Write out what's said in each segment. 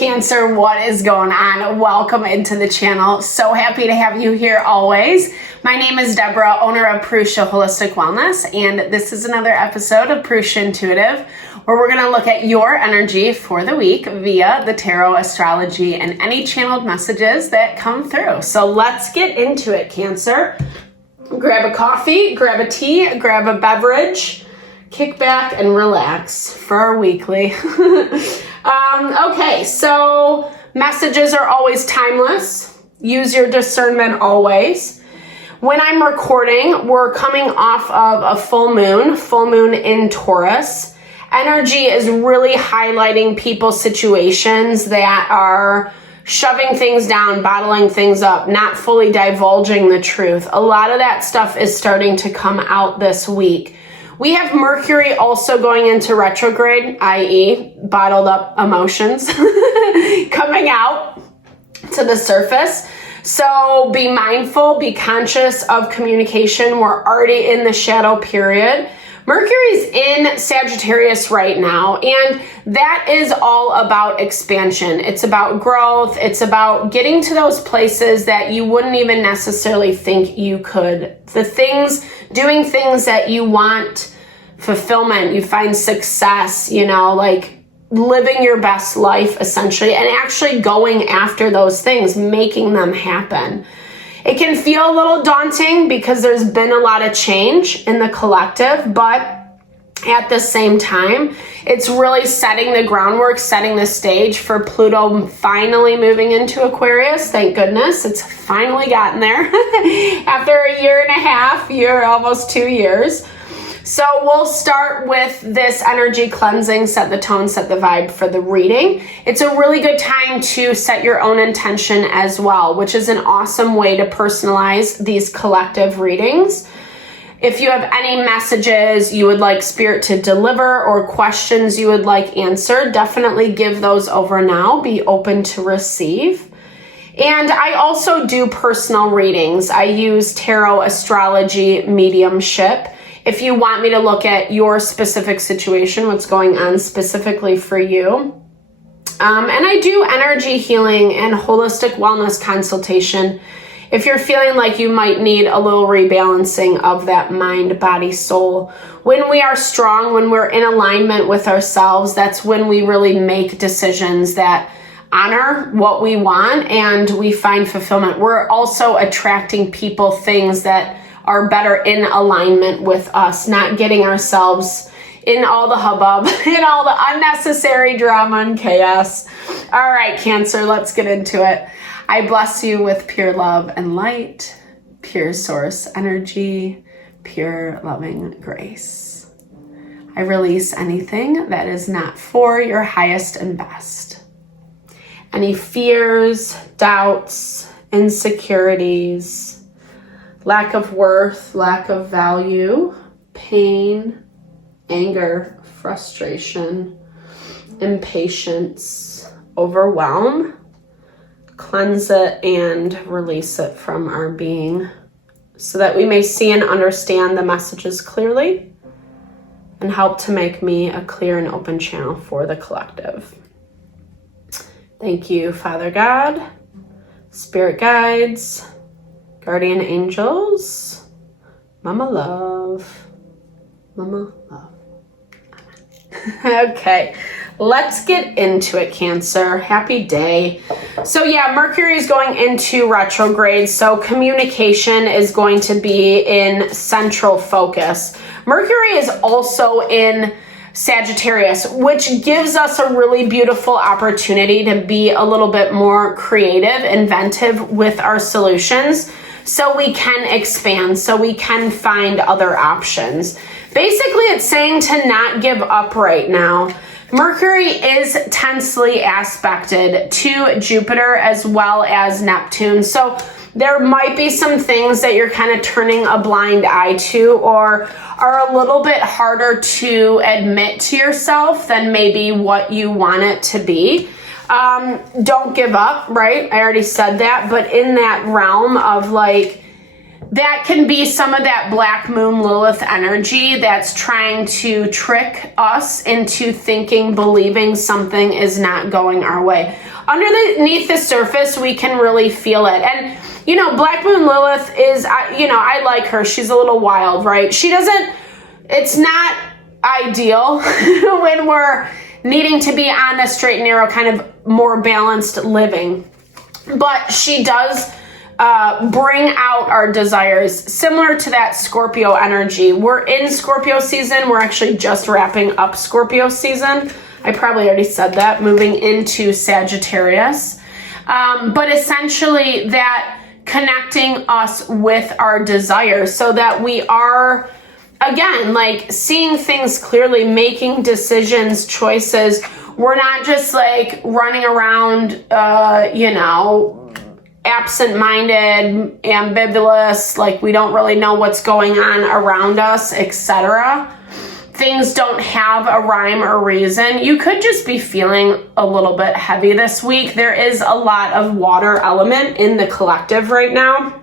Cancer, what is going on? Welcome into the channel. So happy to have you here always. My name is Deborah, owner of Purusha Holistic Wellness, and this is another episode of Purusha Intuitive, where we're going to look at your energy for the week via the tarot, astrology, and any channeled messages that come through. So let's get into it, Cancer. Grab a coffee, grab a tea, grab a beverage, kick back and relax for our weekly. Okay, so messages are always timeless. Use your discernment always. When I'm recording, we're coming off of a full moon in Taurus. Energy is really highlighting people's situations that are shoving things down, bottling things up, not fully divulging the truth. A lot of that stuff is starting to come out this week. We have Mercury also going into retrograde, i.e. bottled up emotions coming out to the surface. So be mindful, be conscious of communication. We're already in the shadow period. Mercury's in Sagittarius right now, and that is all about expansion. It's about growth. It's about getting to those places that you wouldn't even necessarily think you could. Doing things that you want, fulfillment, you find success, like living your best life essentially, and actually going after those things, making them happen. It can feel a little daunting because there's been a lot of change in the collective, but at the same time, it's really setting the groundwork, setting the stage for Pluto finally moving into Aquarius. Thank goodness it's finally gotten there after a year and a half, almost 2 years. So we'll start with this energy cleansing, set the tone, set the vibe for the reading. It's a really good time to set your own intention as well, which is an awesome way to personalize these collective readings. If you have any messages you would like Spirit to deliver or questions you would like answered, definitely give those over now. Be open to receive. And I also do personal readings. I use tarot, astrology, mediumship. If you want me to look at your specific situation, what's going on specifically for you. And I do energy healing and holistic wellness consultation if you're feeling like you might need a little rebalancing of that mind, body, soul. When we are strong, when we're in alignment with ourselves, that's when we really make decisions that honor what we want and we find fulfillment. We're also attracting people, things that are better in alignment with us, not getting ourselves in all the hubbub, in all the unnecessary drama and chaos. All right, Cancer, let's get into it. I bless you with pure love and light, pure source energy, pure loving grace. I release anything that is not for your highest and best. Any fears, doubts, insecurities, lack of worth, lack of value, pain, anger, frustration, impatience, overwhelm, cleanse it and release it from our being so that we may see and understand the messages clearly and help to make me a clear and open channel for the collective. Thank you, Father God, Spirit guides, guardian angels, Mama Love. Amen. Okay, let's get into it, Cancer. Happy day. So yeah, Mercury is going into retrograde, so communication is going to be in central focus. Mercury is also in Sagittarius, which gives us a really beautiful opportunity to be a little bit more creative, inventive with our solutions, so we can expand, so we can find other options. Basically, it's saying to not give up right now. Mercury is tensely aspected to Jupiter as well as Neptune. So there might be some things that you're kind of turning a blind eye to or are a little bit harder to admit to yourself than maybe what you want it to be. Don't give up, right? I already said that. But in that realm of that can be some of that Black Moon Lilith energy that's trying to trick us into thinking, believing something is not going our way. Underneath the surface, we can really feel it. And, you know, Black Moon Lilith is, you know, I like her. She's a little wild, right? It's not ideal when we're needing to be on a straight and narrow, kind of more balanced living. But she does bring out our desires, similar to that Scorpio energy. We're in Scorpio season. We're actually just wrapping up Scorpio season. I probably already said that, moving into Sagittarius. But essentially that connecting us with our desires so that we are, again, like seeing things clearly, making decisions, choices. We're not just like running around, you know, absent-minded, ambivalent, like we don't really know what's going on around us, etc. Things don't have a rhyme or reason. You could just be feeling a little bit heavy this week. There is a lot of water element in the collective right now.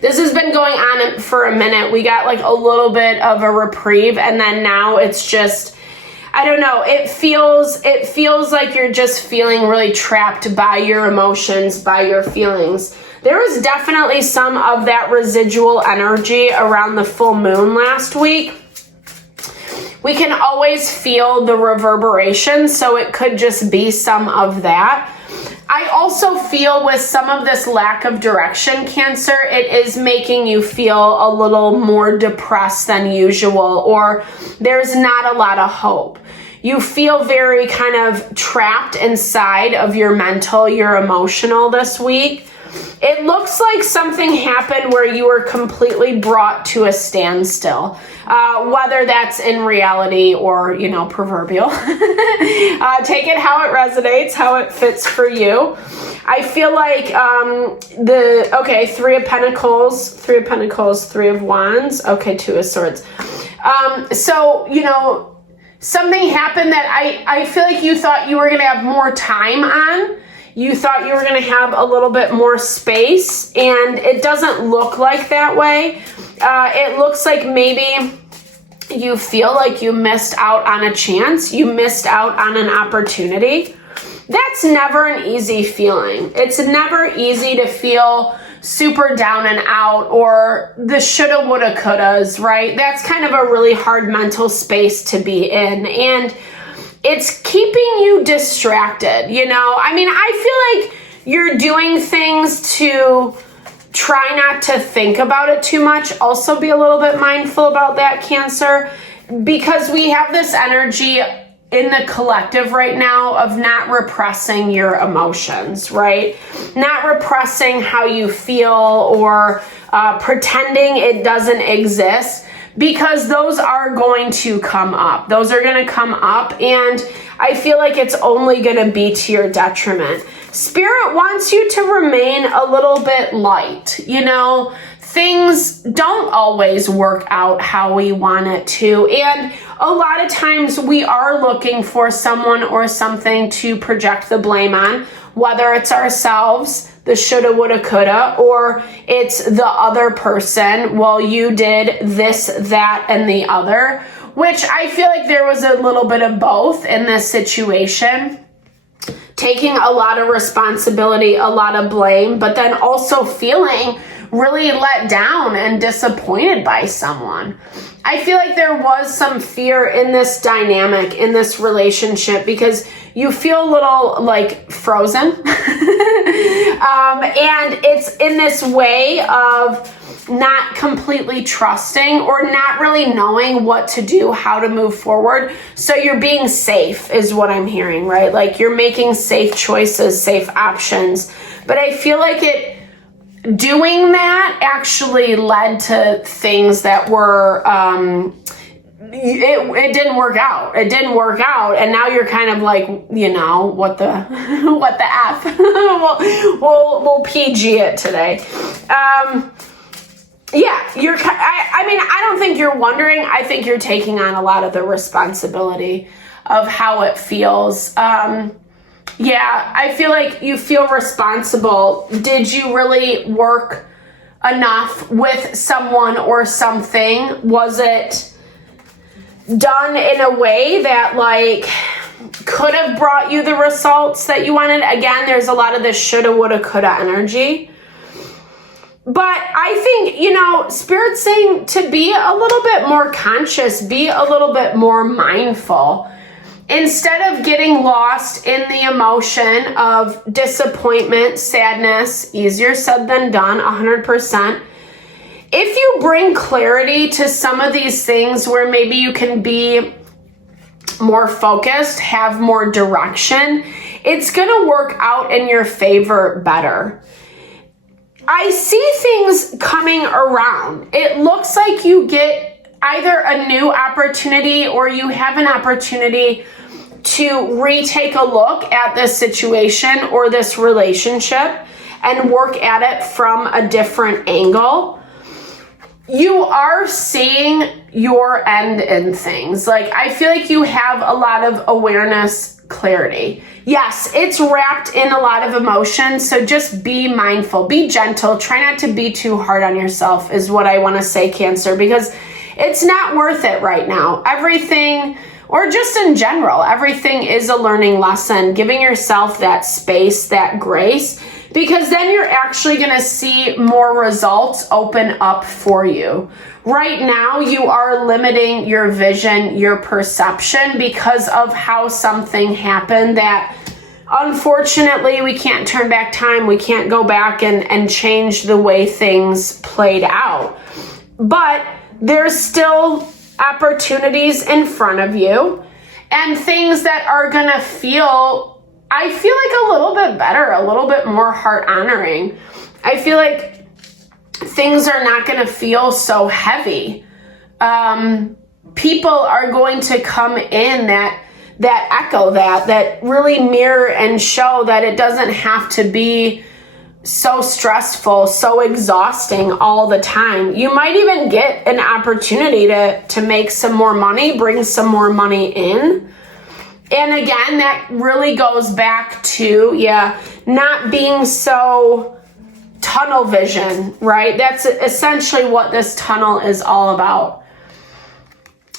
This has been going on for a minute. We got like a little bit of a reprieve, and then now it's just, I don't know, it feels like you're just feeling really trapped by your emotions, by your feelings. There was definitely some of that residual energy around the full moon last week. We can always feel the reverberation, so it could just be some of that. I also feel with some of this lack of direction, Cancer, it is making you feel a little more depressed than usual, or there's not a lot of hope. You feel very kind of trapped inside of your mental, your emotional this week. It looks like something happened where you were completely brought to a standstill, whether that's in reality or, you know, proverbial. Take it how it resonates, how it fits for you. I feel like Three of Pentacles, Three of Wands. Okay, Two of Swords. So, you know, something happened that I feel like you thought you were going to have more time on. You thought you were going to have a little bit more space, and it doesn't look like that way. It looks like maybe you feel like you missed out on a chance. You missed out on an opportunity. That's never an easy feeling. It's never easy to feel super down and out, or the shoulda, woulda, couldas, right? That's kind of a really hard mental space to be in. And it's keeping you distracted, you know? I mean, I feel like you're doing things to try not to think about it too much. Also be a little bit mindful about that, Cancer, because we have this energy in the collective right now of not repressing your emotions, right? Not repressing how you feel, or pretending it doesn't exist, because those are going to come up. Those are going to come up, and I feel like it's only going to be to your detriment. Spirit wants you to remain a little bit light, you know? Things don't always work out how we want it to, and a lot of times we are looking for someone or something to project the blame on, whether it's ourselves, the shoulda, woulda, coulda, or it's the other person. Well, you did this, that, and the other, which I feel like there was a little bit of both in this situation. Taking a lot of responsibility, a lot of blame, but then also feeling really let down and disappointed by someone. I feel like there was some fear in this dynamic, in this relationship, because you feel a little like frozen. And it's in this way of not completely trusting, or not really knowing what to do, how to move forward. So you're being safe is what I'm hearing, right? Like you're making safe choices, safe options. But I feel like doing that actually led to things that were, it didn't work out. It didn't work out. And now you're kind of like, you know, what the F? we'll PG it today. Yeah, I mean, I don't think you're wondering. I think you're taking on a lot of the responsibility of how it feels. Yeah, I feel like you feel responsible. Did you really work enough with someone or something? Was it done in a way that like could have brought you the results that you wanted? Again, there's a lot of this shoulda, woulda, coulda energy. But I think, you know, Spirit's saying to be a little bit more conscious, be a little bit more mindful. Instead of getting lost in the emotion of disappointment, sadness, easier said than done, 100%. If you bring clarity to some of these things where maybe you can be more focused, have more direction, it's going to work out in your favor better. I see things coming around. It looks like you get either a new opportunity or you have an opportunity to retake a look at this situation or this relationship and work at it from a different angle. You are seeing your end in things. Like, I feel like you have a lot of awareness, clarity. Yes, it's wrapped in a lot of emotion, so just be mindful, be gentle, try not to be too hard on yourself is what I want to say, Cancer, because it's not worth it right now. Everything, or just in general, everything is a learning lesson, giving yourself that space, that grace, because then you're actually going to see more results open up for you. Right now, you are limiting your vision, your perception because of how something happened that unfortunately we can't turn back time. We can't go back and change the way things played out. But there's still opportunities in front of you and things that are going to feel, I feel like a little bit better, a little bit more heart honoring. I feel like things are not going to feel so heavy. People are going to come in that echo that really mirror and show that it doesn't have to be so stressful, so exhausting all the time. You might even get an opportunity to make some more money, bring some more money in. And again, that really goes back to, not being so tunnel vision, right? That's essentially what this tunnel is all about.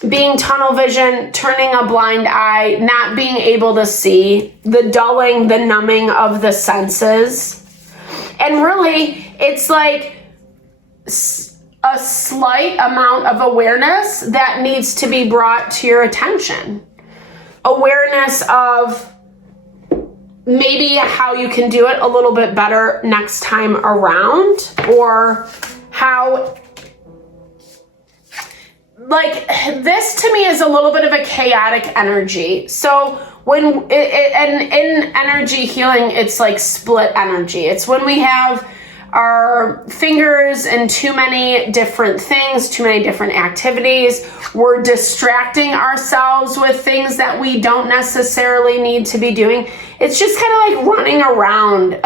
Being tunnel vision, turning a blind eye, not being able to see, the dulling, the numbing of the senses. And really, it's like a slight amount of awareness that needs to be brought to your attention. Awareness of maybe how you can do it a little bit better next time around, or how, like, this to me is a little bit of a chaotic energy. So when and in energy healing, it's like split energy. It's when we have our fingers in too many different things, too many different activities. We're distracting ourselves with things that we don't necessarily need to be doing. It's just kind of like running around.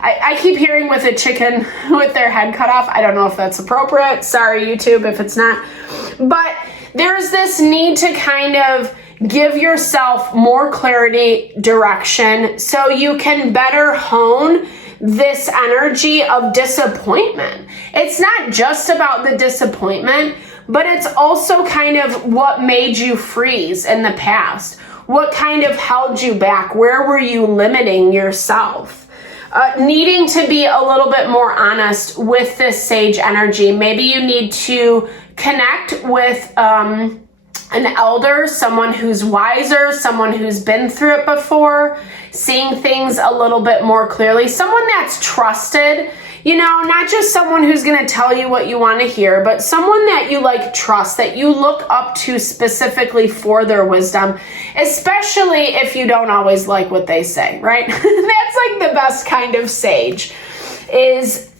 I keep hearing with a chicken with their head cut off. I don't know if that's appropriate. Sorry, YouTube, if it's not. But there's this need to kind of give yourself more clarity, direction, so you can better hone this energy of disappointment. It's not just about the disappointment, but it's also kind of what made you freeze in the past. What kind of held you back? Where were you limiting yourself? Needing to be a little bit more honest with this sage energy. Maybe you need to connect with an elder, someone who's wiser, someone who's been through it before, seeing things a little bit more clearly, someone that's trusted, you know, not just someone who's going to tell you what you want to hear, but someone that you like trust, that you look up to specifically for their wisdom, especially if you don't always like what they say, right? That's like the best kind of sage, is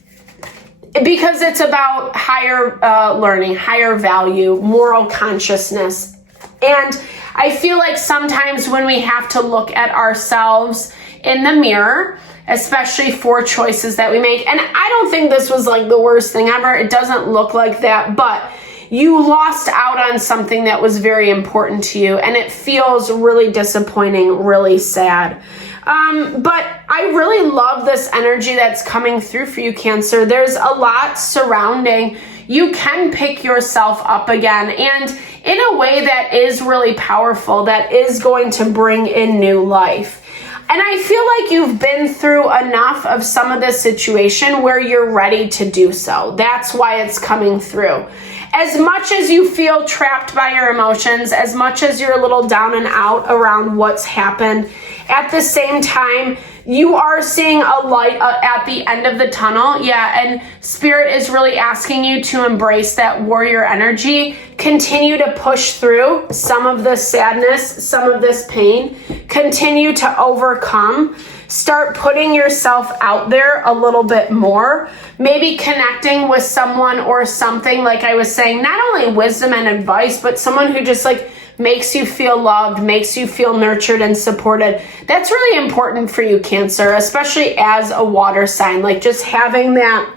because it's about higher learning, higher value, moral consciousness. And I feel like sometimes when we have to look at ourselves in the mirror, especially for choices that we make, and I don't think this was like the worst thing ever. It doesn't look like that, but you lost out on something that was very important to you, and it feels really disappointing, really sad. But I really love this energy that's coming through for you, Cancer. There's a lot surrounding. You can pick yourself up again, and in a way that is really powerful, that is going to bring in new life. And I feel like you've been through enough of some of this situation where you're ready to do so. That's why it's coming through. As much as you feel trapped by your emotions, as much as you're a little down and out around what's happened, at the same time, you are seeing a light at the end of the tunnel. Yeah, and Spirit is really asking you to embrace that warrior energy. Continue to push through some of the sadness, some of this pain. Continue to overcome. Start putting yourself out there a little bit more. Maybe connecting with someone or something, like I was saying, not only wisdom and advice, but someone who just like makes you feel loved, makes you feel nurtured and supported. That's really important for you, Cancer, especially as a water sign, like just having that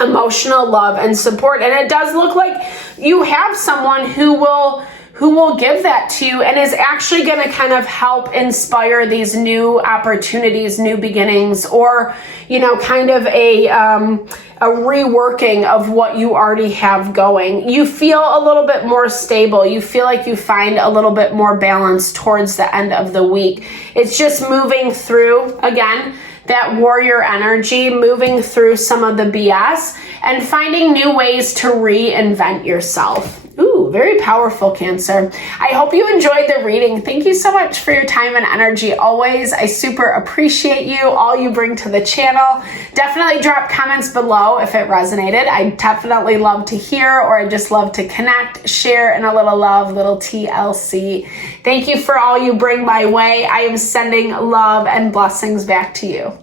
emotional love and support. And it does look like you have someone who will give that to you and is actually going to kind of help inspire these new opportunities, new beginnings, or, you know, kind of a reworking of what you already have going. You feel a little bit more stable. You feel like you find a little bit more balance towards the end of the week. It's just moving through, again, that warrior energy, moving through some of the BS and finding new ways to reinvent yourself. Ooh, very powerful, Cancer. I hope you enjoyed the reading. Thank you so much for your time and energy always. I super appreciate you, all you bring to the channel. Definitely drop comments below if it resonated. I definitely love to hear, or I just love to connect, share, and a little love, little TLC. Thank you for all you bring my way. I am sending love and blessings back to you.